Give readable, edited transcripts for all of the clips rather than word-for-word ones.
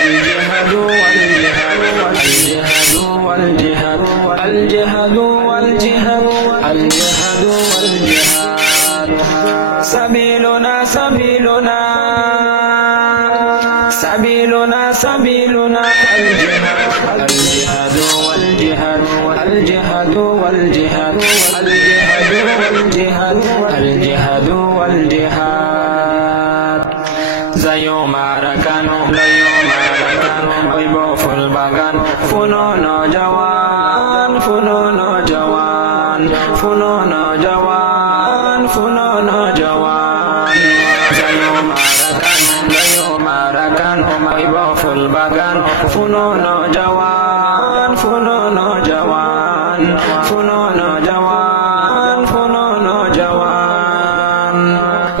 الجهاد والجهاد الجهاد والجهاد الجهاد والجهاد سبيلنا سبيلنا سبيلنا سبيلنا الجهاد الجهاد والجهاد الجهاد والجهاد الجهاد والجهاد الجهاد والجهاد زيو ماركانو ليو ماركانو بيبو فالبغان فنون جوان فنون جوان فنون جوان فنون جوان زيو ماركانو ليو ماركانو بيبو فالبغان فنون جوان فنون جوان فنون جوان فنون جوان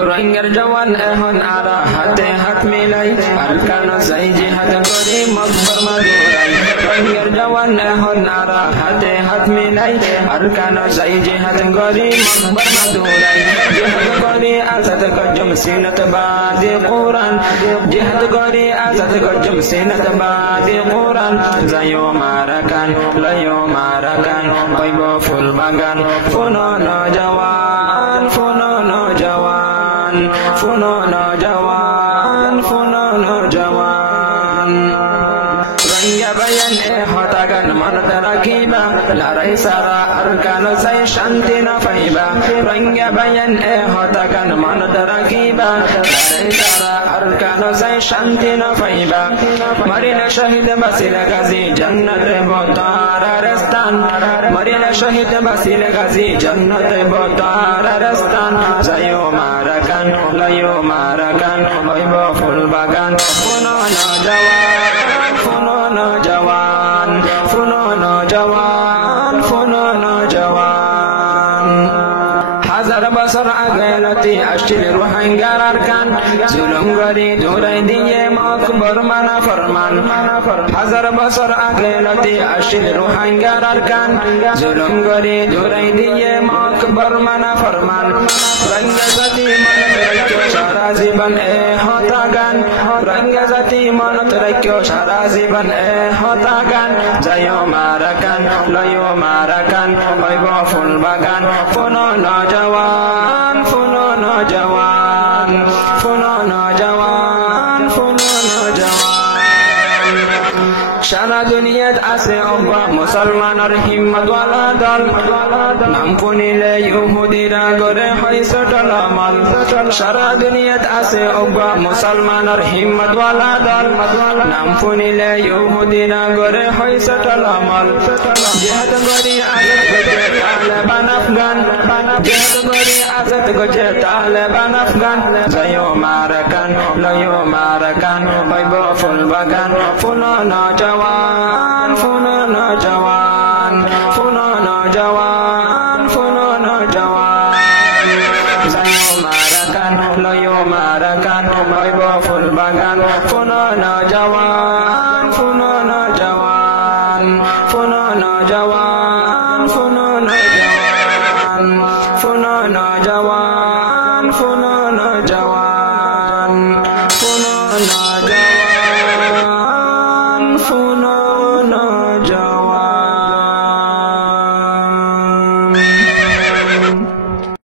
رنگر جوان اهون آرا হাতে হাত মিলাই আরকানো যাই জিহাদ করি মকবর মাদুরাই রঙের জওয়ান এখন আরা হাতে হাত মিলাই আরকানো যাই জিহাদ করি মকবর মাদুরাই জিহাদ করি আজাদ গজম সিনত বাদে কুরআন জিহাদ করি আজাদ গজম সিনত বাদে কুরআন যায়ো মারাকান লয়ো মারাকান হইব ফুল বাগান ফুনন জওয়ান ফুনন জওয়ান ফুনন জওয়ান ফুনন জওয়ান রঙ্গা বায়ান এ হতাগান মনত রাখিবা লড়াই সারা আরকানো চাই শান্তি না পাইবা রঙ্গা বায়ান এ হতাগান মনত রাখিবা লড়াই সারা আরকানো চাই শান্তি না পাইবা মরিলে শহীদ বাসিলে গাজী জান্নাতে বতার রাস্তান মরিলে শহীদ বাসিলে গাজী জান্নাতে বতার রাস্তান যায়ো মারাকান লয়ো মারাকান হইব ফুল বাগান ফুনন জওয়ান ফুনন জওয়ান ফুনন জওয়ান ফুনন জওয়ান হাজার বছর আগে লতি আসছিল রোহিঙ্গার আরকান জুলুম গরি দৌড়াই দিয়ে মকবর মানা ফরমান হাজার বছর আগে লতি আসছিল রোহিঙ্গার আরকান জুলুম গরি দৌড়াই দিয়ে মকবর মানা ফরমান রঙ্গে জাতি মনত রাখো সারা জীবন এ হতাগান রঙ্গে জাতি মনত রাখো সারা জীবন এ হতাগান যায়ো মারাকান লয়ো মারাকান হইব ফুল বাগান ফুনন জওয়ান ফুনন জওয়ান ফুনন জওয়ান ফুনন জওয়ান সারা দুনিয়াত আছে অব্বা মুসলমানের হিম্মতওয়ালা দল নাম শুনিলে ইহুদিরা গরে হয় ছোটল আমল সারা দুনিয়াত আছে অব্বা মুসলমানের হিম্মতওয়ালা দল নাম শুনিলে ইহুদিরা গরে হয় ছোটল আমল জিহাদ করি আজাদ গজে তালেবান আফগান জিহাদ করি আজাদ গজে তালেবান আফগান যায়ো মারাকান লয়ো মারাকান হইব ফুল বাগান ফুনন জওয়ান ফুনন জওয়ান ফুনন জওয়ান ফুনন জওয়ান যায়ো মারাকান লয়ো মারাকান হইব ফুল বাগান ফুনন জওয়ান ফুনন জওয়ান ফুনন জওয়ান ফুনন জওয়ান ফুনন জওয়ান ফুনন